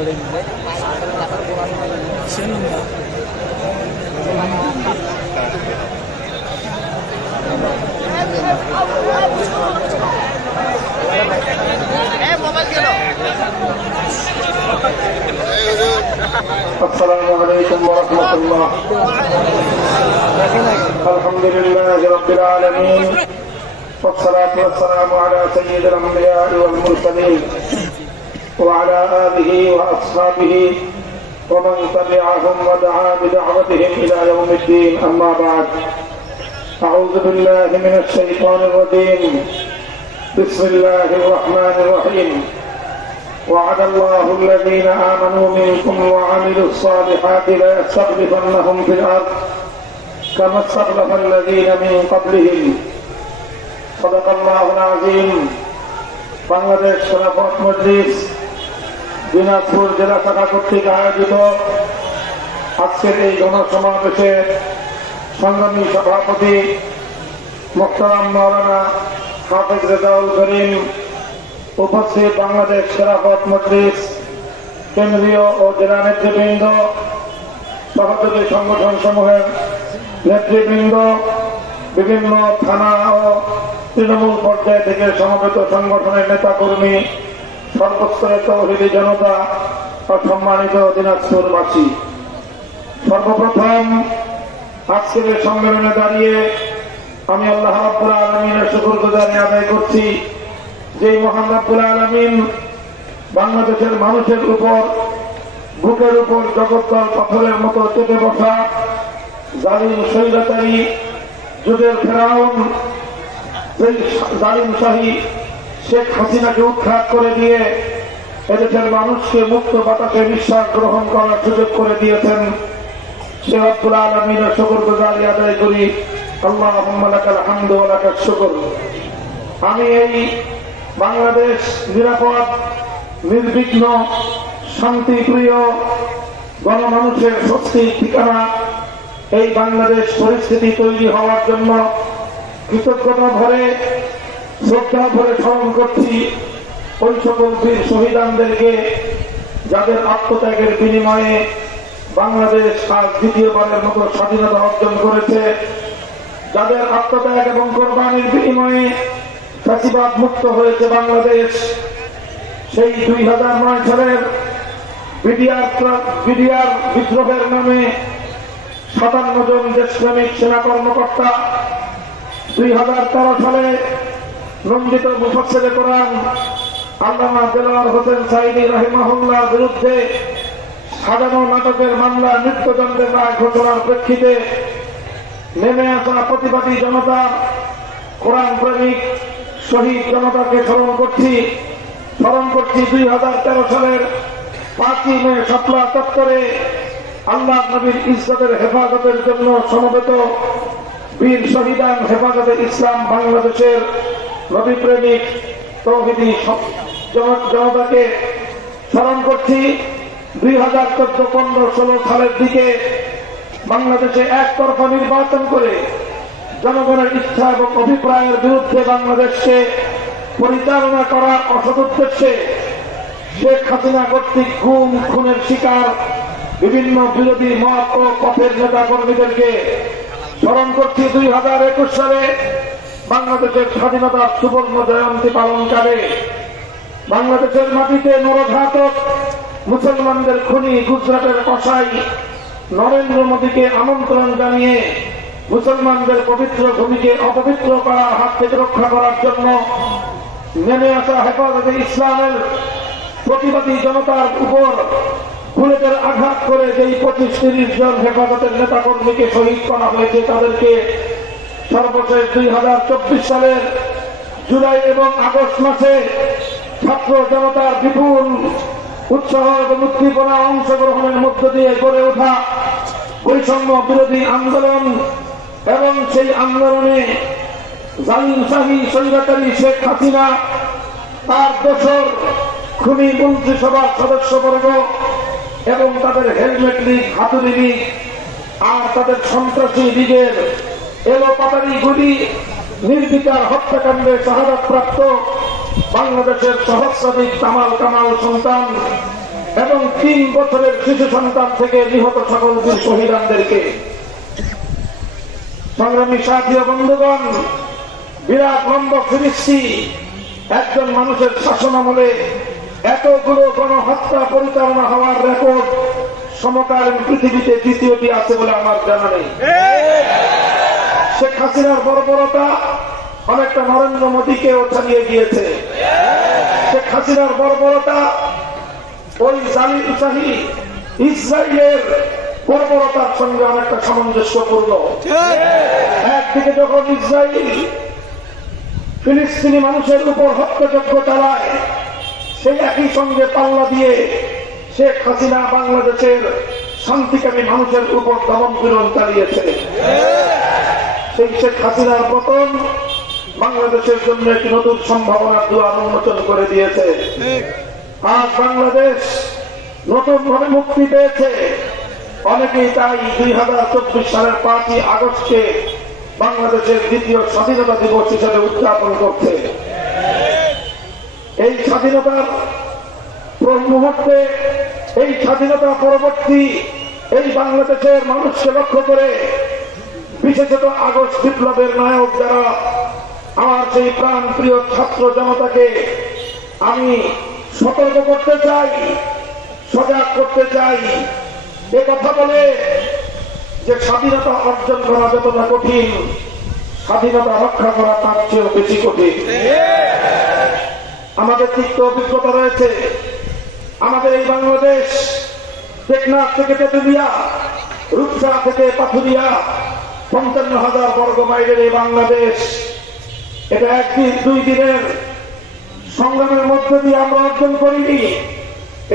السلام عليكم ورحمة الله. الحمد لله رب العالمين، والصلاة والسلام على سيد الأنبياء والمرسلين وعلى آله وأصحابه ومن تبعهم ودعا بدعوتهم إلى يوم الدين. أما بعد، أعوذ بالله من الشيطان الرجيم. بسم الله الرحمن الرحيم. وعد الله الذين آمنوا منكم وعملوا الصالحات ليستخلفنهم في الأرض كما استخلف الذين من قبلهم صدق الله العظيم. বাংলাদেশ খেলাফত মজলিস দিনাজপুর জেলা শাখা কর্তৃক আয়োজিত আজকের এই জনসমাবেশে সংগ্রামী সভাপতি মোহতারাম মাওলানা হাফেজ রেজাউল করিম, উপস্থিত বাংলাদেশ খেলাফত মজলিস কেন্দ্রীয় ও জেলা নেতৃবৃন্দ, সহযোগী সংগঠন সমূহের নেতৃবৃন্দ, বিভিন্ন থানা ও তৃণমূল পর্যায় থেকে সমবেত সংগঠনের নেতাকর্মী, সর্বস্তরের তৌহিদি জনতা ও সম্মানিত দিনাজপুরবাসী, সর্বপ্রথম আজকের এই সম্মেলনে দাঁড়িয়ে আমি আল্লাহ রাব্বুল আলামিনের শুকরগুজারি আদায় করছি, যে মহান রাব্বুল আলামিন বাংলাদেশের মানুষের উপর বুকের উপর জগৎতল পাথরের মতো চেপে বসা জালিম স্বৈরাচারী যুগের ফেরাউন জালিম শাহী শেখ হাসিনাকে উৎখাত করে দিয়ে এদেশের মানুষকে মুক্ত বাতাসে নিঃশ্বাস গ্রহণ করার সুযোগ করে দিয়েছেন। সে রব্বুল আলামিনের শুকরগুজারি আদায় করি। আল্লাহুম্মা লাকাল হামদু ওয়া লাকাশ শুকর। আমি এই বাংলাদেশ নিরাপদ, নির্বিঘ্ন, শান্তিপ্রিয় গণমানুষের স্বস্তির ঠিকানা এই বাংলাদেশ পরিস্থিতি তৈরি হওয়ার জন্য কৃতজ্ঞতা ভরে, শ্রদ্ধা ভরে স্মরণ করছি ওই সকল বীর শহীদানদেরকে যাদের আত্মত্যাগের বিনিময়ে বাংলাদেশ আজ দ্বিতীয়বারের মতো স্বাধীনতা অর্জন করেছে, যাদের আত্মত্যাগ এবং কোরবানির বিনিময়ে ফ্যাসিবাদ মুক্ত হয়েছে বাংলাদেশ। সেই 2009 সালের বিডিআর বিদ্রোহের নামে 57 জন দেশপ্রেমিক সেনা কর্মকর্তা 2013 সালে নন্দিত মুফাসসিরে কোরআন আল্লামা দেলোয়ার হোসেন সাঈদী রাহিমাহুল্লাহর বিরুদ্ধে সাজানো নাটকের মামলা মৃত্যুদণ্ডের রায় ঘোষণার প্রেক্ষিতে নেমে আসা প্রতিবাদী জনতা, কোরআন প্রেমিক শহীদ জনতাকে স্মরণ করছি 2013 সালের 5ই মে শাপলা চত্বরে আল্লাহ নবীর ইজ্জতের হেফাজতের জন্য সমবেত বীর শহীদান হেফাজতে ইসলাম বাংলাদেশের নবী প্রেমিক তৌহিদি জনতাকে স্মরণ করছি। 2014, 15, 16 সালের দিকে বাংলাদেশে একতরফা নির্বাচন করে জনগণের ইচ্ছা এবং অভিপ্রায়ের বিরুদ্ধে বাংলাদেশকে পরিচালনা করার অসৎ উদ্দেশ্যে শেখ হাসিনা কর্তৃক গুম খুনের শিকার বিভিন্ন বিরোধী মত ও পথের নেতা কর্মীদেরকে স্মরণ করছি। 2021 সালে বাংলাদেশের স্বাধীনতার সুবর্ণ জয়ন্তী পালনকালে বাংলাদেশের মাটিতে নরঘাতক মুসলমানদের খুনি গুজরাটের কসাই নরেন্দ্র মোদীকে আমন্ত্রণ জানিয়ে মুসলমানদের পবিত্র ভূমিকে অপবিত্র করার হাত থেকে রক্ষা করার জন্য নেমে আসা হেফাজতে ইসলামের প্রতিবাদী জনতার উপর বুলেটের আঘাত করে যেই 25-30 জন হেফাজতের নেতাকর্মীকে শহীদ করা হয়েছে, তাদেরকে সর্বশেষ 2024 সালের জুলাই এবং আগস্ট মাসে ছাত্র জনতার বিপুল উৎসাহ এবং উদ্দীপনা অংশগ্রহণের মধ্য দিয়ে গড়ে ওঠা বৈষম্য বিরোধী আন্দোলন এবং সেই আন্দোলনে জালিম শাহী স্বৈরাচারী শেখ হাসিনা, তার দোসর খুনি মন্ত্রিসভার সদস্যবর্গ এবং তাদের হেলমেট লীগ, হাতুড়ি লীগ আর তাদের সন্ত্রাসী লীগের এলোপাতারি গুলি নির্বিচার হত্যাকাণ্ডে শাহাদাত প্রাপ্ত বাংলাদেশের সহস্রাধিক কামাল সন্তান এবং 3 বছরের শিশু সন্তান থেকে নিহত সকল বীর শহীদদেরকে। সংগ্রামী সাথী ও বন্ধুগণ, বিরাট লম্বা ফিরিস্তি একজন মানুষের শাসনামলে এতগুলো গণহত্যা পরিচালনা হওয়ার রেকর্ড সমকালীন পৃথিবীতে দ্বিতীয়টি আছে বলে আমার জানা নেই। শেখ হাসিনার বর্বরতা অনেকটা নরেন্দ্র মোদীকেও ছাড়িয়ে গিয়েছে। শেখ হাসিনার বর্বরতা ওই জালিমশাহী ইসরায়েলের বর্বরতার সঙ্গে অনেকটা সামঞ্জস্যপূর্ণ। একদিকে যখন ইসরায়েল ফিলিস্তিনি মানুষের উপর হত্যাযজ্ঞ চালায়, সেই একই সঙ্গে পাল্লা দিয়ে শেখ হাসিনা বাংলাদেশের শান্তিকামী মানুষের উপর দমন-পীড়ন চালিয়েছে। সেই শেখ হাসিনার পতন বাংলাদেশের জন্য একটি নতুন সম্ভাবনার দুয়ার উন্মোচন করে দিয়েছে। আজ বাংলাদেশ নতুন ভাবে মুক্তি পেয়েছে। অনেকেই তাই 2024 সালের 5ই আগস্টকে বাংলাদেশের দ্বিতীয় স্বাধীনতা দিবস হিসেবে উদযাপন করছে। এই স্বাধীনতার মুহূর্তে, এই স্বাধীনতা পরবর্তী এই বাংলাদেশের মানুষকে লক্ষ্য করে, বিশেষত আগস্ট বিপ্লবের নায়ক যারা, আমার সেই প্রাণ প্রিয় ছাত্র জনতাকে আমি সতর্ক করতে চাই, সজাগ করতে চাই। এ কথা বলে যে স্বাধীনতা অর্জন করা যতটা কঠিন, স্বাধীনতা রক্ষা করা তার চেয়েও বেশি কঠিন। আমাদের তিক্ত অভিজ্ঞতা রয়েছে। আমাদের এই বাংলাদেশ টেকনাফ থেকে তেতুলিয়া, রূপসা থেকে পাথুরিয়া, 55,000 বর্গ মাইলের এই বাংলাদেশ, এটা একদিন 2 দিনের সংগ্রামের মধ্যে দিয়ে আমরা অর্জন করিনি।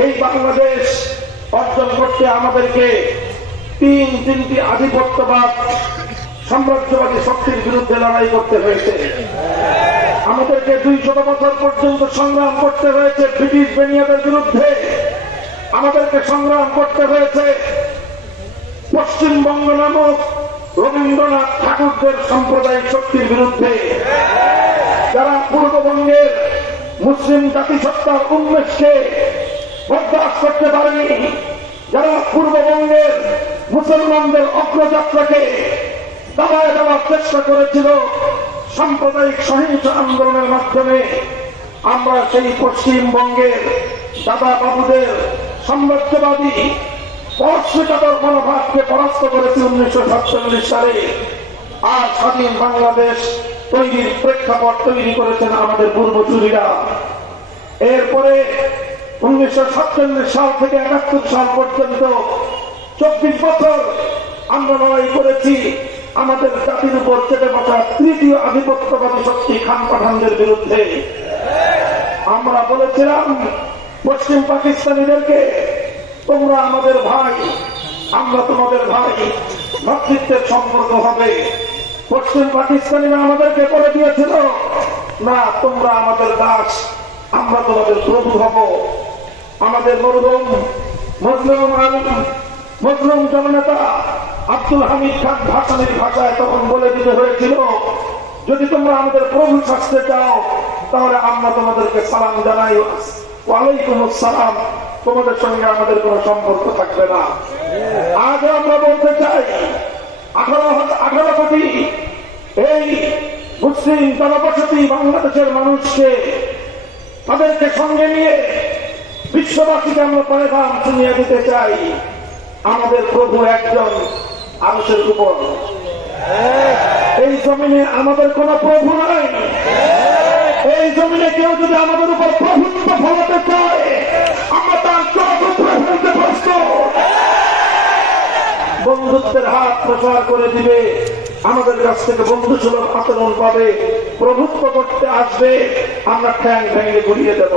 এই বাংলাদেশ অর্জন করতে আমাদেরকে তিনটি আধিপত্যবাদ সাম্রাজ্যবাদী শক্তির বিরুদ্ধে লড়াই করতে হয়েছে। আমাদেরকে 200 বছর পর্যন্ত সংগ্রাম করতে হয়েছে ব্রিটিশ বেনিয়াদের বিরুদ্ধে। আমাদেরকে সংগ্রাম করতে হয়েছে পশ্চিমবঙ্গ নামক রবীন্দ্রনাথ ঠাকুরদের সাম্প্রদায়িক শক্তির বিরুদ্ধে, যারা পূর্ববঙ্গের মুসলিম জাতিসত্তার উন্মেষকে বরদাস্ত করতে পারেনি, যারা পূর্ববঙ্গের মুসলমানদের অগ্রযাত্রাকে দাবায় দেওয়ার চেষ্টা করেছিল সাম্প্রদায়িক সহিংস আন্দোলনের মাধ্যমে। আমরা সেই পশ্চিমবঙ্গের দাদা বাবুদের সাম্রাজ্যবাদী পরশ্রীকাতর মনোভাবকে পরাস্ত করেছি 1947 সালে। আর স্বাধীন বাংলাদেশ তৈরির প্রেক্ষাপট তৈরি করেছেন আমাদের পূর্বসূরীরা। এরপরে 1947 সাল থেকে 71 সাল পর্যন্ত 24 বছর আমরা লড়াই করেছি আমাদের জাতির উপর চেপে বসা তৃতীয় আধিপত্যবাদী শক্তি খান পাঠানদের বিরুদ্ধে। আমরা বলেছিলাম পশ্চিম পাকিস্তানিদেরকে, তোমরা আমাদের ভাই, আমরা তোমাদের ভাই, ভ্রাতৃত্বের সম্পর্ক হবে। পশ্চিম পাকিস্তানিরা আমাদেরকে করে দিয়েছিল, না তোমরা আমাদের দাস, আমরা তোমাদের প্রভু হব। আমাদের মজলুম জননেতা আব্দুল হামিদ খান ভাসানীর ভাষায় তখন বলে দিতে হয়েছিল, যদি তোমরা আমাদের প্রভু শাস্তে চাও তাহলে আমরা তোমাদেরকে সালাম জানাই, ওয়ালাইকুম আসসালাম, তোমাদের সঙ্গে আমাদের কোন সম্পর্ক থাকবে না। আজ আমরা বলতে চাই 18 কোটি এই মুসলিম জনবসতি বাংলাদেশের মানুষকে, তাদেরকে সঙ্গে নিয়ে বিশ্ববাসীকে আমরা পয়গাম শুনিয়ে দিতে চাই, আমাদের প্রভু একজন, আরশের উপর। এই জমিনে আমাদের কোন প্রভু নাই। এই জমিনে কেউ যদি আমাদের উপর প্রভুত্ব ফলাতে চায়, আমরা তার চোখ উপরে ফেলতে প্রস্তুত। বন্ধুত্বের হাত প্রসার করে দিবে, আমাদের কাছ থেকে বন্ধুসুলভ আচরণ পাবে, প্রভুত্ব করতে আসবে, আমরা ঠ্যাং ভেঙে ঘুরিয়ে দেব।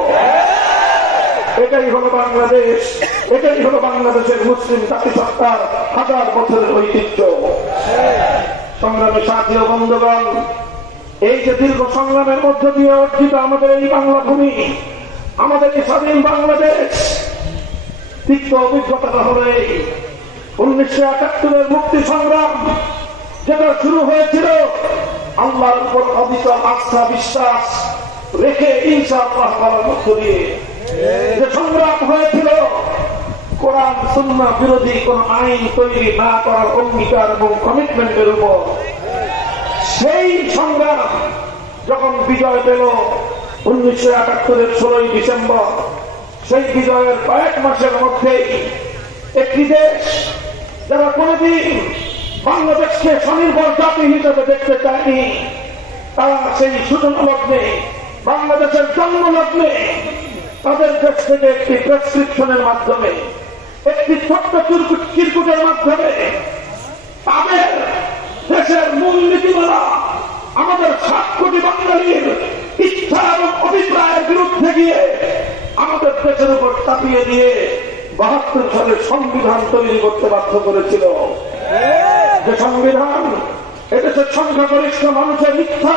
এটাই হলো বাংলাদেশ, এটাই হলো বাংলাদেশের মুসলিম জাতিসত্তার 1000 বছরের ঐতিহ্য। সংগ্রামী সাথী ও বন্ধুগণ, এই যে দীর্ঘ সংগ্রামের মধ্য দিয়ে অর্জিত আমাদের এই বাংলা ভূমি, আমাদের এই স্বাধীন বাংলাদেশ, তিক্ত অভিজ্ঞতাটা হল এই 1971 মুক্তি সংগ্রাম, যেটা শুরু হয়েছিল আল্লাহর উপর অবিচল আস্থা বিশ্বাস রেখে ইনশাআল্লাহ করার মধ্য দিয়ে, যে সংগ্রাম হয়েছিল সুন্নাহ বিরোধী কোন আইন তৈরি না করার অঙ্গীকার এবং কমিটমেন্টের উপর সেই সংগ্রাম যখন বিজয় পেল 1971-এর 16ই ডিসেম্বর, সেই বিজয়ের কয়েক মাসের মধ্যেই একটি দেশ যারা কোনদিন বাংলাদেশকে স্বনির্ভর জাতি হিসেবে দেখতে চায়নি, তারা সেই সূচনা লগ্নে, বাংলাদেশের জন্ম লগ্নে তাদের দেশ থেকে একটি প্রেসক্রিপশনের মাধ্যমে, একটি ছোট্ট চিরকুটের মাধ্যমে তাদের দেশের মূল নীতিমালা আমাদের 7 কোটি বাঙালির ইচ্ছা এবং অভিপ্রায়ের বিরুদ্ধে গিয়ে আমাদের দেশের উপর চাপিয়ে দিয়ে 72 সালের সংবিধান তৈরি করতে বাধ্য করেছিল। যে সংবিধান এদেশের সংখ্যাগরিষ্ঠ মানুষের ইচ্ছা,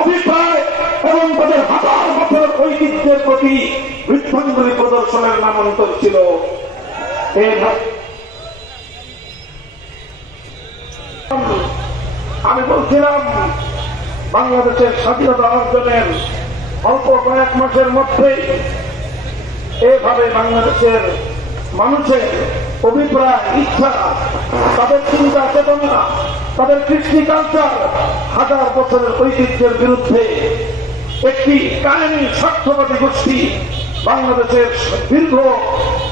অভিপ্রায় এবং তাদের হাজার বছরের ঐতিহ্যের প্রতি বৃদ্ধাঙ্গুলি প্রদর্শনের নামান্তর ছিল। আমি বলছিলাম বাংলাদেশের স্বাধীনতা অর্জনের অল্প কয়েক মাসের মধ্যেই এভাবে বাংলাদেশের মানুষের অভিপ্রায়, ইচ্ছা, তাদের চিন্তা চেতনা, তাদের কৃষ্টি কালচার, হাজার বছরের ঐতিহ্যের বিরুদ্ধে একটি কায়েমি স্বার্থবাদী গোষ্ঠী বাংলাদেশের দীর্ঘ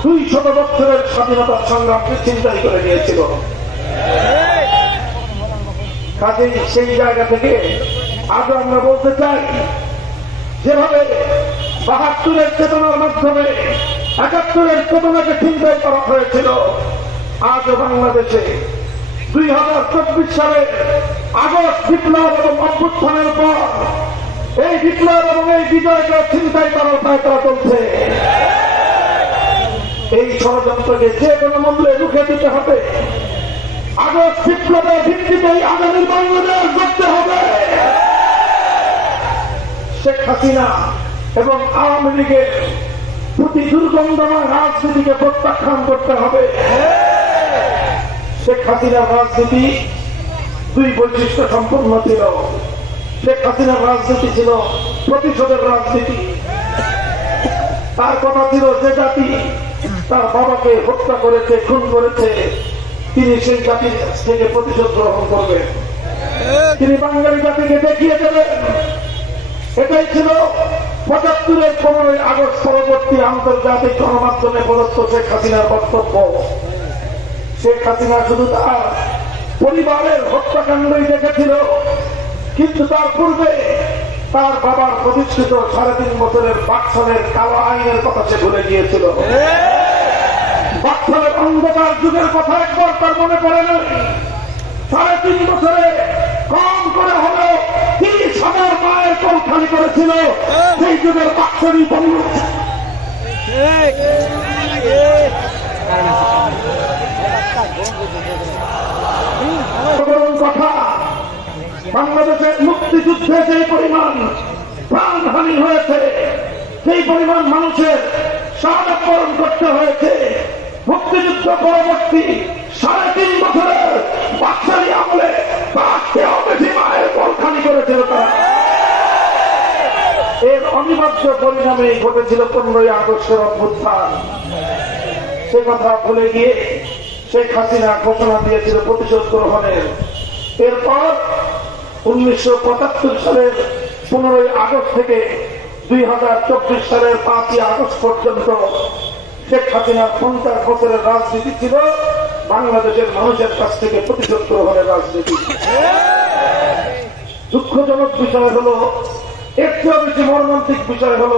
200 বছরের স্বাধীনতার সংগ্রামকে চিন্তাই করে নিয়েছিল। কাজেই সেই জায়গা থেকে আজও আমরা বলতে চাই, যেভাবে 72-এর চেতনার মাধ্যমে 71-এর চেতনাকে চিন্তাই করা হয়েছিল, আজও বাংলাদেশে 2024 সালের আগস্ট বিপ্লব এবং অভ্যুত্থানের পর এই বিপ্লব এবং এই বিজয়কে চিন্তাই করার পায়তারা চলছে। এই ষড়যন্ত্রকে যে কোনো মূল্যে রুখে দিতে হবে। আগস্ট বিপ্লবের ভিত্তিতেই আগামী বাংলাদেশ গড়তে হবে। শেখ হাসিনা এবং আওয়ামী লীগের প্রতি দুর্গন্ধময় রাজনীতিকে প্রত্যাখ্যান করতে হবে। শেখ হাসিনার রাজনীতি 2 বৈশিষ্ট্য সম্পন্ন ছিল। শেখ হাসিনার রাজনীতি ছিল প্রতিশোধের রাজনীতি। তার কথা ছিল, যে জাতি তার বাবাকে হত্যা করেছে, খুন করেছে, তিনি সেই জাতির থেকে প্রতিশোধ গ্রহণ করবেন। তিনি বাঙালি জাতিকে দেখিয়ে দেবেন। এটাই ছিল 75-এর 15ই আগস্ট পরবর্তী আন্তর্জাতিক গণমাধ্যমে প্রদত্ত শেখ হাসিনার বক্তব্য। শেখ হাসিনা শুধু তার পরিবারের হত্যাকাণ্ডই দেখেছিল, কিন্তু তার পূর্বে তার বাবার প্রতিষ্ঠিত 3.5 বছরের বাকশালের কালো আইনের কথা সে ভুলে গিয়েছিল। বাকশালের অন্ধকার যুগের কথা একবার তার মনে পড়ে না। 3.5 বছরে কম করে হলেও 30,000 মায়ের কোল খালি করেছিল। সেই যুগের বাকশালী বন্ধু কথা, বাংলাদেশের মুক্তিযুদ্ধে যে পরিমাণ প্রাণহানি হয়েছে, সেই পরিমাণ মানুষের শাহাদাত বরণ করতে হয়েছে, মুক্তিযুদ্ধ পরবর্তী 3.5 বছরের বাকশালী আমলে বেশি মায়ের কোলখানি করেছিল তারা। এর অনিবার্য পরিণামে ঘটেছিল 15ই আগস্টের অভ্যুত্থান। সে কথা ভুলে গিয়ে শেখ হাসিনা ঘোষণা দিয়েছিল প্রতিশোধ গ্রহণের। এরপর 1975 সালের 15ই আগস্ট থেকে 2024 সালের 5ই আগস্ট পর্যন্ত শেখ হাসিনার 50 বছরের রাজনীতি ছিল বাংলাদেশের মানুষের কাছ থেকে প্রতিশোধ গ্রহণের রাজনীতি। দুঃখজনক বিষয় হল, এর চেয়েও বেশি মর্মান্তিক বিষয় হল,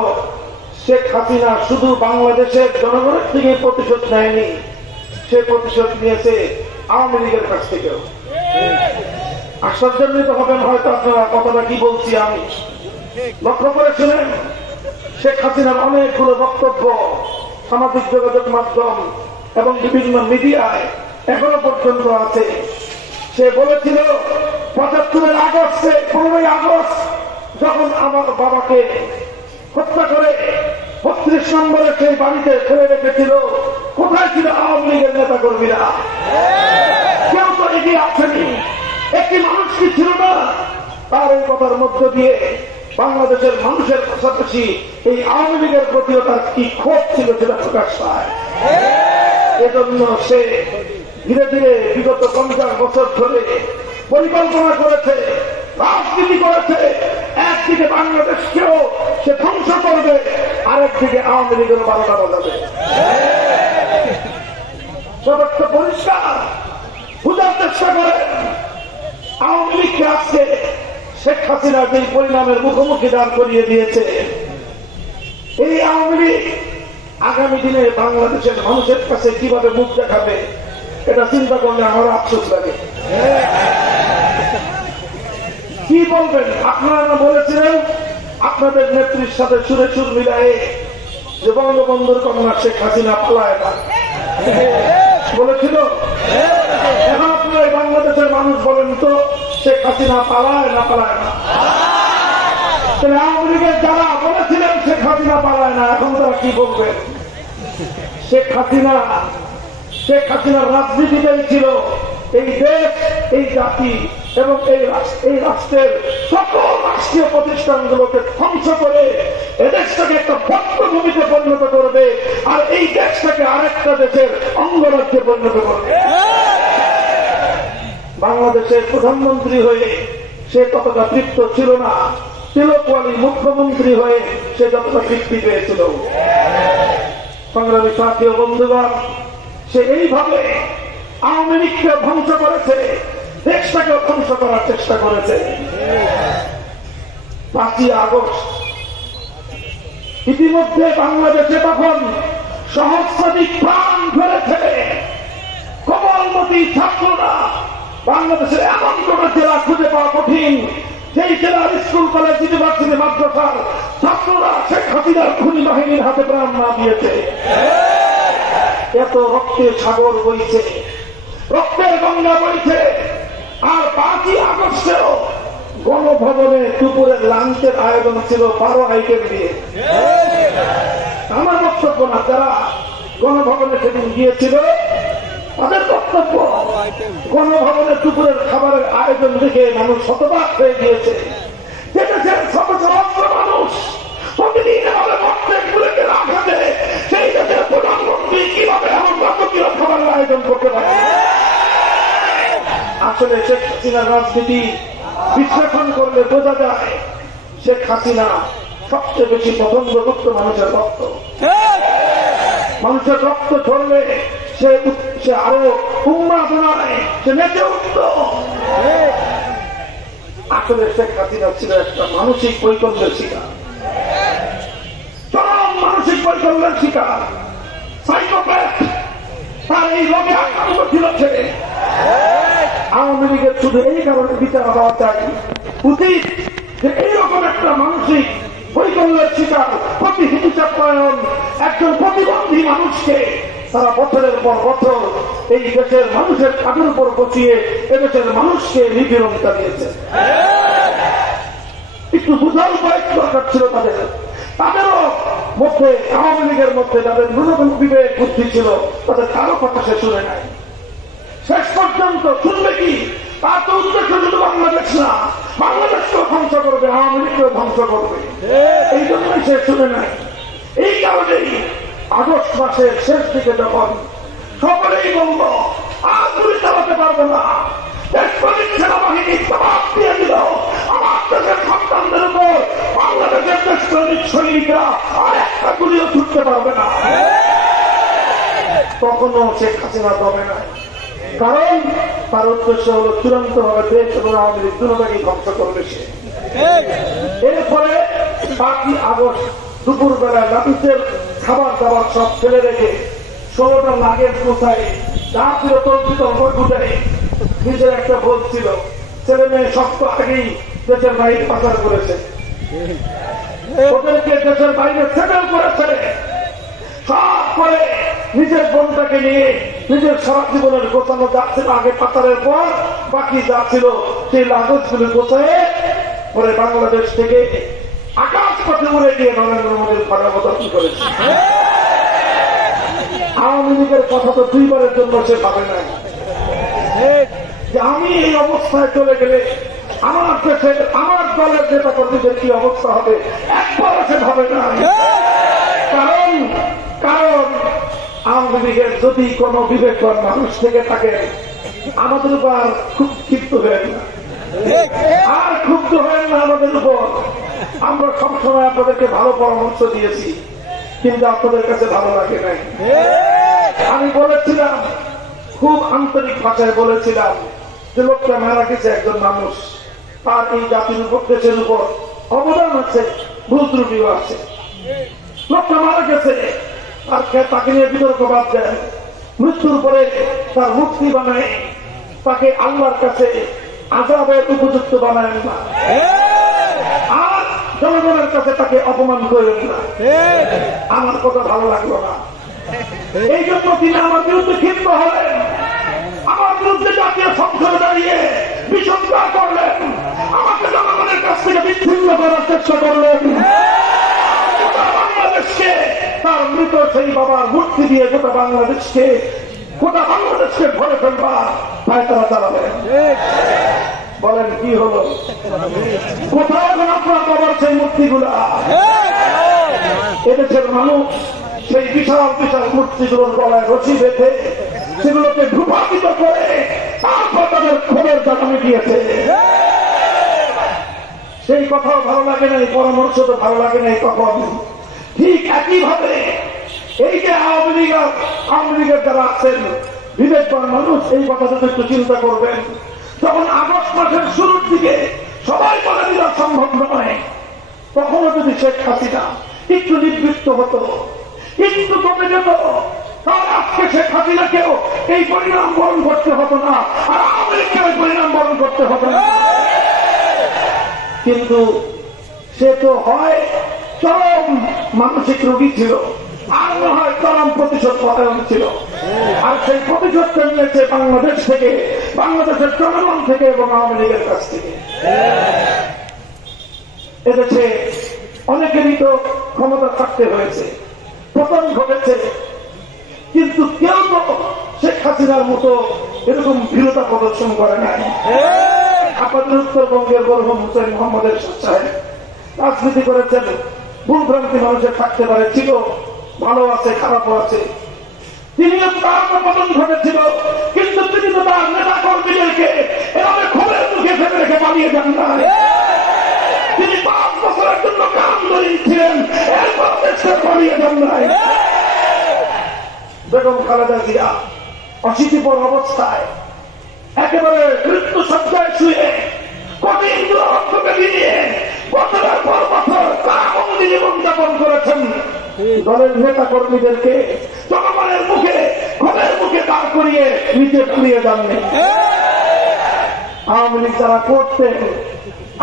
শেখ হাসিনা শুধু বাংলাদেশের জনগণের থেকে প্রতিশোধ নেয়নি, সে প্রতিশোধ নিয়েছে আওয়ামী লীগের কাছ থেকেও। আশ্চর্যান্বিত হবেন হয়তো আপনারা, কথাটা কি বলছি আমি। লক্ষ্য করে শুনেন, শেখ হাসিনার অনেকগুলো বক্তব্য সামাজিক যোগাযোগ মাধ্যম এবং বিভিন্ন মিডিয়ায় এখনো পর্যন্ত আছে। সে বলেছিল 75-এর আগস্টে 15ই আগস্ট যখন আমার বাবাকে হত্যা করে 32 নম্বরে সেই বাড়িতে ফেলে রেখেছিল, কোথায় ছিল আওয়ামী লীগের নেতা কর্মীরা? কেউ তো এগিয়ে আসেনি। একটি মানুষ কি ছিল না? তার এই কথার মধ্য দিয়ে বাংলাদেশের মানুষের পাশাপাশি এই আওয়ামী লীগের প্রতিও তার কি ক্ষোভ ছিল সেটা প্রকাশ পায়। এজন্য সে ধীরে ধীরে বিগত 50 বছর ধরে পরিকল্পনা করেছে, রাজনীতি করেছে। একদিকে বাংলাদেশকেও সে ধ্বংস করবে, আরেকদিকে আওয়ামী লীগের 12টা বাজাবে। ব্যাপারটা পরিষ্কার, বুঝার চেষ্টা করেন। আওয়ামী লীগকে আজকে শেখ হাসিনা যে পরিণামের মুখোমুখি দাঁড় করিয়ে দিয়েছে, এই আওয়ামী লীগ আগামী দিনে বাংলাদেশের মানুষের কাছে কিভাবে মুখ দেখাবে, এটা চিন্তা করলে আমার আফসোস লাগে। কি বলবেন? আপনারা বলেছিলেন আপনাদের নেত্রীর সাথে সুরে সুর মিলায়ে যে বঙ্গবন্ধুর কন্যা শেখ হাসিনা পালায় না বলেছিল। এখন আপনারা বাংলাদেশের মানুষ বলেন তো শেখ হাসিনা পালায় না পালায় না? তাহলে আওয়ামী লীগের যারা বলেছিলেন শেখ হাসিনা পালায় না, এখন তারা কি বলবেন? শেখ হাসিনার রাজনীতিটাই ছিল এই দেশ, এই জাতি এবং এই রাষ্ট্রের সকল রাষ্ট্রীয় প্রতিষ্ঠানগুলোকে ধ্বংস করে এদেশটাকে একটা বদ্ধভূমিতে পরিণত করবে, আর এই দেশটাকে আরেকটা দেশের অঙ্গরাজ্যে পরিণত করবে। বাংলাদেশের প্রধানমন্ত্রী হয়ে সে ততটা তৃপ্ত ছিল না, তিলক আলী মুখ্যমন্ত্রী হয়ে সে যতটা তৃপ্তি পেয়েছিল। সংগ্রামী সাথী ও বন্ধুগণ, সে এইভাবে আওয়ামী লীগকে ধ্বংস করেছে, দেশটাকে ধ্বংস করার চেষ্টা করেছে। 5ই আগস্ট ইতিমধ্যে বাংলাদেশে তখন সহস্রাধিক প্রাণ ধরেছে। কোমলমতি ছাত্ররা, বাংলাদেশের এমন কোন জেলা খুঁজে পাওয়া কঠিন যেই জেলার স্কুল, কলেজ, ইউনিভার্সিটি, মাদ্রাসার ছাত্ররা শেখ হাসিনার খুনি বাহিনীর হাতে প্রাণ না দিয়েছে। এত রক্তের সাগর বইছে, রক্তের গঙ্গা বইছে। আর 5ই আগস্টেও গণভবনে দুপুরের লাঞ্চের আয়োজন ছিল 12 আইটেম দিয়ে। আমার বক্তব্য না, যারা গণভবনে সেদিন গিয়েছিল তাদের বক্তব্য, গণভবনের দুপুরের খাবারের আয়োজন দেখে মানুষ শতভাগ হয়ে গিয়েছে। দেশের শত সহস্র মানুষ প্রতিদিন এভাবে প্রত্যেকগুলোকে রাখা দেয়, সেই দেশের প্রধানমন্ত্রী কিভাবে এমন রাজকীয় খাবারের আয়োজন করতে পারে? আসলে শেখ হাসিনার রাজনীতি বিশ্লেষণ করলে বোঝা যায় শেখ হাসিনা সবচেয়ে বেশি পছন্দ করত মানুষের রক্ত। মানুষের রক্ত ঝরলে সে আরো উন্মাদনায় সে নেচে উঠত। আসলে শেখ হাসিনা ছিল একটা মানসিক বৈকল্যের শিকার, চরম মানসিক বৈকল্যের শিকার, সাইকোপ্যাথ। তার এই রোগে আক্রান্ত ছিল ছেলে। আওয়ামী লীগের শুধু এই কারণে বিচার হওয়া চাই উচিত যে এইরকম একটা মানসিক বৈকল্যের শিকার, প্রতিহিংসাপরায়ণ একজন প্রতিবন্ধী মানুষকে তারা বছরের পর বছর এই দেশের মানুষের কাঠের উপর বসিয়ে এদেশের মানুষকে নিপীড়ন চালিয়েছে। একটু বুঝার উপায় দরকার ছিল তাদের। তাদেরও মধ্যে, আওয়ামী লীগের মধ্যে যাদের ন্যূনতম বিবেক বুদ্ধি ছিল, তাদের কারো কথা সে শুনে নাই। শেষ পর্যন্ত শুনবে কি? তার তো উদ্দেশ্য শুধু বাংলাদেশ না, বাংলাদেশকেও ধ্বংস করবে, আওয়ামী লীগকেও ধ্বংস করবে। এই জন্যই সে শুনে নাই। এই কারণেই আগস্ট মাসের শেষ দিকে যখন সকলেই বলল আর গুলি চালাতে পারবো না, দেশপ্রেমিক সেনাবাহিনী জবাব দিয়ে দিল আমার দেশের সন্তানদের উপর বাংলাদেশের দেশপ্রেমিক সৈনিকরা আর একটা গুলিও ছুটতে পারবে না। তখনও শেখ হাসিনা দমে নাই, কারণ তার উদ্দেশ্য হল চূড়ান্ত ভাবে দেশ এবং আওয়ামী লীগ দুটোটাকেই ধ্বংস করবে সে। এরপরে 5ই আগস্ট দুপুর বেলায় নাপিতের খাবার দাবার সব ফেলে রেখে 16টা লাগেজ গোছায় যা ছিল তল্পিত গুটাই নিজের একটা ভোট ছিল। ছেলে মেয়ে শক্ত আগেই দেশের বাইরে পাচার করেছে, ওদেরকে দেশের বাইরে সেটেল করেছে। সব করে নিজের বোনটাকে নিয়ে নিজের সারা জীবনের গোছানো যা ছিল আগে পাচারের পর বাকি যা ছিল সেই লাগেজগুলি গোছায় পরে বাংলাদেশ থেকে আকাশ পথে উড়ে গিয়ে নরেন্দ্র মোদীর ঘরে অবতরণ করেছে। আওয়ামী লীগের কথা তো 2বারের জন্য সে ভাবে নাই যে আমি এই অবস্থায় চলে গেলে আমার দেশের আমার দলের নেতা কর্মীদের কি অবস্থা হবে, একবারও সে ভাবে না। কারণ আওয়ামী লীগের যদি কোনো বিবেকবান মানুষ থেকে থাকে আমাদের উপর আর খুব ক্ষিপ্ত হয়ে না, আর ক্ষুব্ধ হয়ে না আমাদের উপর। আমরা সবসময় আপনাদেরকে ভালো পরামর্শ দিয়েছি, কিন্তু আপনাদের কাছে ভালো লাগে নাই। আমি বলেছিলাম, খুব আন্তরিক ভাষায় বলেছিলাম যে লোকটা মারা গেছে একজন মানুষ, তার এই জাতির উপর দেশের উপর অবদান আছে, ভুল ত্রুটিও আছে। লোকটা মারা গেছে, আর তাকে নিয়ে বিতর্ক বাদ দেন, মৃত্যুর পরে তার মুক্তি বানায়, তাকে আল্লাহর কাছে আযাবের উপযুক্ত বানায় না, আর জনগণের কাছে তাকে অপমান করেন না। আমার কথা ভালো লাগলো না, এই জন্য তিনি আমার বিরুদ্ধে ক্ষিপ্ত হলেন, আমার বিরুদ্ধে জাতীয় সংসদে দাঁড়িয়ে বিসংবাদ করলেন, আমাকে জনগণের কাছ থেকে বিচ্ছিন্ন করার চেষ্টা করলেন। বাংলাদেশকে তার মৃত সেই বাবার মূর্তি দিয়ে গোটা বাংলাদেশকে ভরে ফেলবার পায়তারা চালাবেন। বলেন কি হলো? কোথায় এখন আপনার বাবার সেই মূর্তিগুলা? এদেশের মানুষ সেই বিশাল বিশাল মূর্তিগুলোর গলায় রশি বেঁধে সেগুলোকে ধূপায়িত করে তারপর তাদের ক্ষোভের জানানো দিয়েছে। সেই কথাও ভালো লাগে নাই, পরামর্শ তো ভালো লাগে নাই কখন। ঠিক একইভাবে এই যে আওয়ামী লীগের যারা আছেন বিবেকবান মানুষ, এই কথাটা একটু চিন্তা করবেন। যখন আগস্ট মাসের শুরুর দিকে সবাই বলে দেওয়া সম্ভব নয়, তখনও যদি শেখ হাসিনা একটু নিবৃত্ত হতো, একটু কমে যেত, তাহলে আজকে শেখ হাসিনাকেও এই পরিণাম বরণ করতে হতো না, আর আওয়ামী লীগকে ওই পরিণাম বরণ করতে হতো না। কিন্তু সে তো হয় চরম মানসিক রোগী ছিল, আর না হয় চরম প্রতিশোধ পরায়ণ ছিল, আর সেই প্রতিশোধ নিয়েছে বাংলাদেশ থেকে, বাংলাদেশের জনগণ থেকে এবং আওয়ামী লীগের কাছ থেকে। এদেশে অনেকেরই তো ক্ষমতা থাকতে হয়েছে, পতন ঘটেছে, কিন্তু কেউ তো শেখ হাসিনার মতো এরকম ভীরতা প্রদর্শন করে নাই। আপনাদের উত্তরবঙ্গের মরহুম হুসেইন মোহাম্মদের সাহেব রাজনীতি করেছেন, ভুলভ্রান্তি মানুষের থাকতে পারে, ছিল, ভালো আছে খারাপও আছে, তিনিও তার পতন ঘটেছিল, কিন্তু তিনি তো তার নেতা কর্মীদেরকে এভাবে ক্ষোভের মুখে ফেলে রেখে পালিয়ে যান না। তিনি 5 বছরের জন্য কাম ধরিয়েছিলেন, এরপর দেশে পালিয়ে যান নাই। বেগম খালেদা জিয়া অশীতিপর অবস্থায় একেবারে মৃত্যু সজ্জায় শুয়ে কঠিন দুরবস্থা নিয়ে বছরের পর বছর কারাবন্দী জীবনযাপন করেছেন। দলের নেতা কর্মীদেরকে জনগণের মুখে ক্ষোভের মুখে দাঁড় করিয়ে নিচে ফিরিয়ে যাননি। আওয়ামী লীগ যারা করতেন,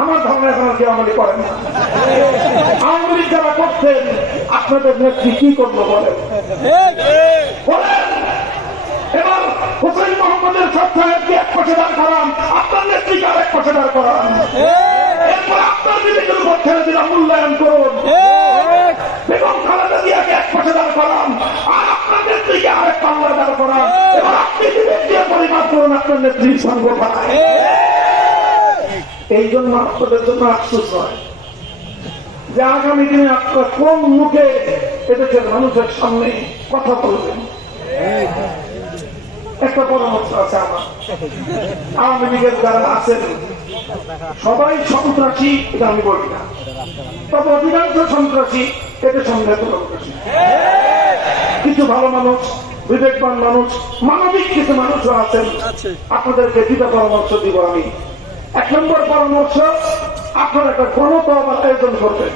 আমার ধারণা এখন আর কেউ আওয়ামী লীগ করেন না, আওয়ামী লীগ যারা করতেন আপনাদের নেত্রী কি করবো বলেন? এবার হুসেইন মোহাম্মদের সাহেবকে এক পাশে দাঁড় করান, আপনার নেত্রীকে আরেক পাশে দাঁড় করান, এরপর আপনার বিবেকের উপর ছেড়ে দিলাম, মূল্যায়ন করুন। বেগম খালেদা জিয়াকে এক পাশে দাঁড় করান, আর আপনার নেত্রীকে আরেক পাল্লায় দাঁড় করান। এবার আপনি বিবেক দিয়ে পরিমাপ করুন আপনার নেত্রীর সঙ্গ পাঠায়। এই জন্য আপনাদের জন্য আফসোস হয় যে আগামী দিনে আপনার কোন মুখে এদেশের মানুষের সামনে কথা বলবেন। একটা পরামর্শ আছে আমার, আওয়ামী লীগের যারা আছেন সবাই সন্ত্রাসী এটা আমি বলি না, তবে অধিকাংশ সন্ত্রাসী এতে সংঘাত সন্ত্রাসী। কিছু ভালো মানুষ, বিবেকবান মানুষ, মানবিক কিছু মানুষও আছেন। আপনাদেরকে 2টা পরামর্শ দিব আমি। 1 নম্বর পরামর্শ, আপনারা একটা গণতহবার আয়োজন করবেন।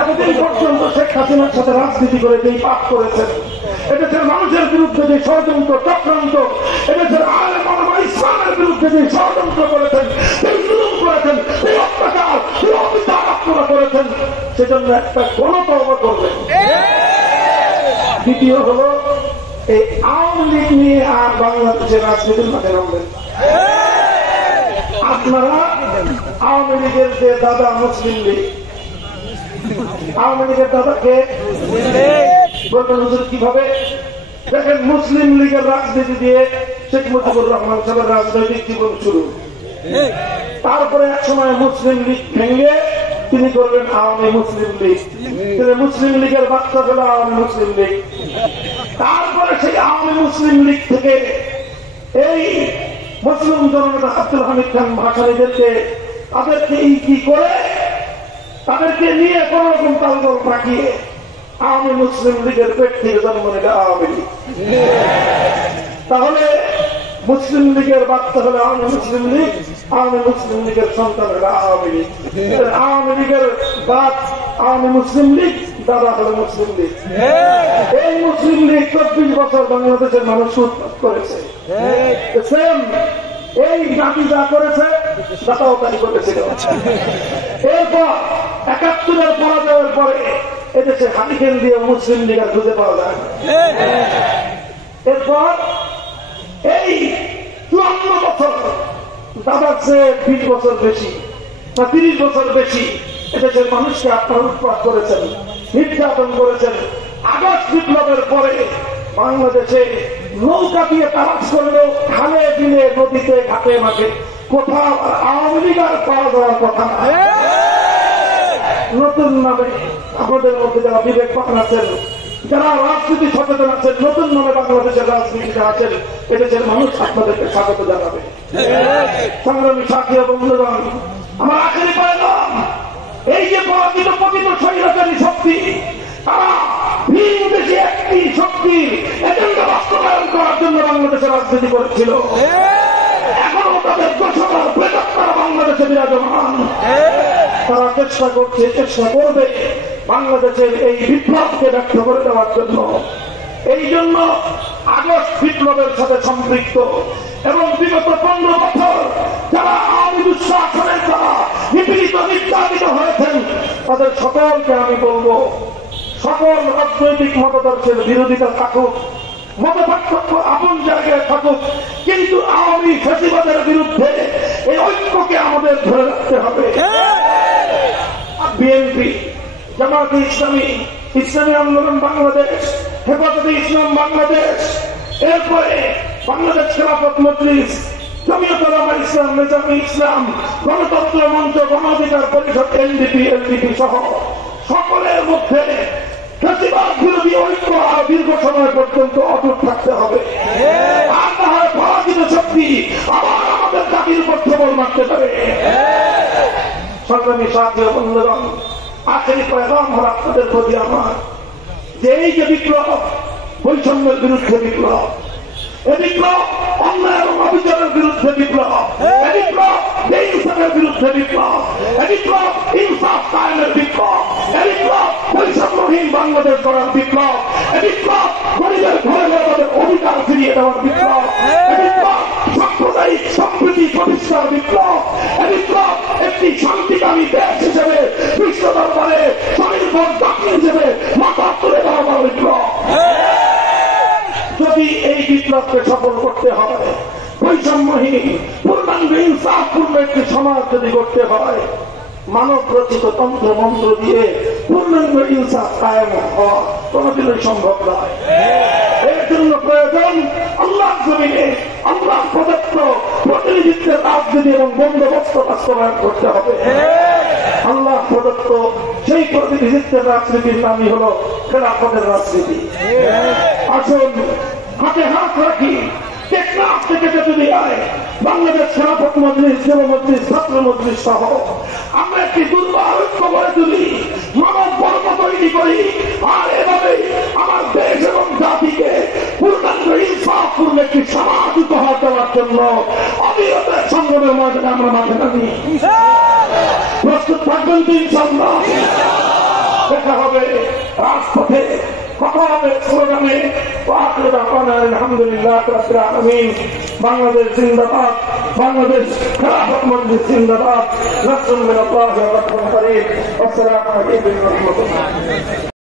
এতদিন পর্যন্ত শেখ হাসিনার সাথে রাজনীতি করে যেই পাপ করেছেন, এদেশের মানুষের বিরুদ্ধে যে ষড়যন্ত্র চক্রান্ত, এদেশের আলেম ওলামা ইসলামের বিরুদ্ধে যে ষড়যন্ত্র করেছেন, এই জুলুম করেছেন, এই অত্যাচার, এই অবিচার আপনারা করেছেন, সেজন্য একটা গণতহবা করবেন। দ্বিতীয় হলো, এই আওয়ামী লীগ নিয়ে আর বাংলাদেশের রাজনীতির মাঠে নামবেন। আপনারা আওয়ামী লীগের যে দাদা মুসলিম লীগ, আওয়ামী লীগের দাদাকে বলবেন হুজুর কিভাবে? দেখেন, মুসলিম লীগের রাজনীতি দিয়ে শেখ মুজিবুর রহমান সাহেবের রাজনৈতিক জীবন শুরু, তারপরে এক সময় মুসলিম লীগ ভেঙে তিনি করবেন আওয়ামী মুসলিম লীগ, তিনি মুসলিম লীগের বাচ্চা পেল আওয়ামী মুসলিম লীগ। তারপরে সেই আওয়ামী মুসলিম লীগ থেকে এই মুসলিম জননেতা আব্দুল হামিদ খান ভাসানীদেরকে তাদেরকে কি করে তাদেরকে নিয়ে কোন রকম তালদল রাখিয়ে আওয়ামী মুসলিম লীগের পেট থেকে জন্ম নিল আওয়ামী লীগ। তাহলে মুসলিম লীগের বাচ্চা হলে আওয়ামী মুসলিম লীগ, আওয়ামী মুসলিম লীগের সন্তান হলে আওয়ামী লীগ। আওয়ামী লীগের বাপ আওয়ামী মুসলিম লীগ, দাদা হলো মুসলিম লীগ। এই মুসলিম লীগ 24 বছর বাংলাদেশের মানুষ উৎপাদ করেছে। এই জাতি যা করেছে দাদাও তাই করেছিল। এরপর 71-এর পরাজয়ের পরে এদেশে হারিকেন দিয়ে মুসলিম লীগ আর খুঁজে পাওয়া যায়। এরপর এই 54 বছর দাদার চেয়ে 20 বছর বেশি বা 30 বছর বেশি এদেশের মানুষকে আপনারা উৎপাদ করেছেন, নির্যাতন করেছেন। আগস্ট বিপ্লবের পরে বাংলাদেশে নৌকা দিয়ে তালাশ করলেও খালে বিলে নদীতে ঘাটে মাঠে কোথাও আওয়ামী লীগ আর পাওয়া যাওয়ার কথা না। নতুন নামে আপনাদের মধ্যে যারা বিবেক পান আছেন, যারা রাজনীতি সচেতন আছেন, নতুন নামে বাংলাদেশের রাজনীতিতে আছেন, এদেশের মানুষ আপনাদেরকে স্বাগত জানাবে। সংগ্রামী সাথী এবং বন্ধুগণ, আমার আখেরি পয়গাম, এই যে পরাজিত পতিত স্বৈরাচারী শক্তি, তারা ভিন দেশে একটি শক্তির এজেন্ডা বাস্তবায়ন করার জন্য বাংলাদেশে রাজনীতি করেছিল। এখনো তাদের ঘোষণার প্রেতাত্মা তারা বাংলাদেশে বিরাজমান। তারা চেষ্টা করছে, চেষ্টা করবে বাংলাদেশের এই বিপ্লবকে ব্যর্থ করে দেওয়ার জন্য। এই জন্য আগস্ট বিপ্লবের সাথে সম্পৃক্ত এবং বিগত 15 বছর যারা আওয়ামী দুঃশাসনের দ্বারা নিপীড়িত নির্যাতিত হয়েছেন, তাদের সকলকে আমি বলবো, সকল রাজনৈতিক মতাদর্শের বিরোধিতা থাকুক, মতপার্থক্য আপন জায়গায় থাকুক, কিন্তু আওয়ামী ফ্যাসিবাদের বিরুদ্ধে এই ঐক্যকে আমাদের ধরে রাখতে হবে। বিএনপি, জামায়াতে ইসলামী, ইসলামী আন্দোলন বাংলাদেশ, হেফাজতে ইসলাম বাংলাদেশ, এরপরে বাংলাদেশ খেলাফত মজলিস, জমিয়ত উলামা ইসলাম, নিজামী ইসলাম, গণতন্ত্র মঞ্চ, গণ অধিকার পরিষদ, এলডিপি সহ সকলের মধ্যে ফ্যাসিবাদ বিরোধী ঐক্য আর দীর্ঘ সময় পর্যন্ত অটুট থাকতে হবে। আর তাহার পরাজিত শক্তি আবার আমাদের জাতির উপর প্রবল মারতে পারে। সংগ্রামী সাথী ও বন্ধুগণ, আখেরি পয়গাম হল আপনাদের প্রতি আমার, যে এই যে বিপ্লব, বৈষম্যের বিরুদ্ধে বিপ্লব, এ বিপ্লব অন্যায় এবং অবিচারের বিরুদ্ধে বিপ্লব, এ বিপ্লব বেইনসাফের বিরুদ্ধে বিপ্লব, এ বিপ্লব ইনসাফ কায়েমের বিপ্লব, এ বিপ্লব বৈষম্যহীন বাংলাদেশ গড়ার বিপ্লব, এ বিপ্লব গরিবের ঘরে তাদের অধিকার ফিরিয়ে দেওয়ার বিপ্লব, এ বিপ্লব সাম্প্রদায়িক সম্প্রীতি প্রতিষ্ঠার বিপ্লব, এ বিপ্লব একটি শান্তিকামী দেশ হিসেবে বিশ্ব দরবারে স্বনির্ভর জাতি হিসেবে মাথা তুলে দেওয়ার বিপ্লব। যদি এই বিপ্লবকে সফল করতে হয়, বৈষম্যহীন পূর্ণাঙ্গ ইনসাফপূর্ণ একটি সমাজ যদি করতে হয়, মানব রচিত তন্ত্র মন্ত্র দিয়ে পূর্ণাঙ্গ ইনসাফ কায়েম হওয়া কোনদিনই সম্ভব নয়। এর জন্য প্রয়োজন আল্লাহর জমিনে আল্লাহ প্রদত্ত প্রতিনিধিত্বের রাজনীতি এবং বন্দোবস্ত বাস্তবায়ন করতে হবে। আল্লাহ প্রদত্ত সেই প্রতিনিধিত্বের রাজনীতির নামই হল খেলাফতের রাজনীতি। আসুন হাতে হাত রাখি, টেকনাফ থেকে যদি আয় বাংলাদেশ খেলাফত মজলিস, যুব মজলিস, ছাত্র মজলিস সহ আমরা একটি দুর্বার ঐক্য গড়ে তুলি, মানব বর্গ তৈরি করি, আর এভাবে আমার দেশ এবং জাতিকে পূর্ণাঙ্গ ইনসাফপূর্ণ একটি সমাজ উপহার দেওয়ার জন্য অবিরত সংগ্রামের ময়দানে আমরা মাঠে নামি। প্রস্তুত থাকবেন তো ইনশাআল্লাহ? দেখা হবে রাজপথে, কথা হবে স্লোগানে। আলহামদুলিল্লাহ রাব্বিল আলামিন। বাংলাদেশ জিন্দাবাদ, বাংলাদেশ খেলাফত মজলিস জিন্দাবাদ। নাসরুন মিনাল্লাহি ওয়া ফাতহুন করিম। আসসালামু আলাইকুম ওয়া রাহমাতুল্লাহ।